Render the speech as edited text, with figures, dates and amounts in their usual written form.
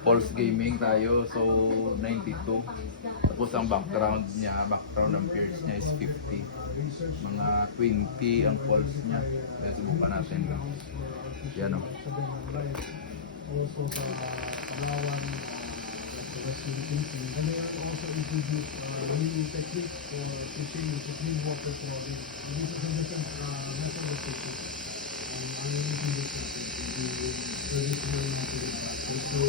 Pulse Gaming tayo. So, 92. Tapos ang background niya, background ng peers niya is 50. Mga 20 ang pulse niya. Kaya subukan natin. Yan o. Also sa Palawan, the West Philippines, and they also introduce new technique for fishing, which is clean water trawling. And this is a different method of fishing. I'm using this method in the traditional method of practice. So,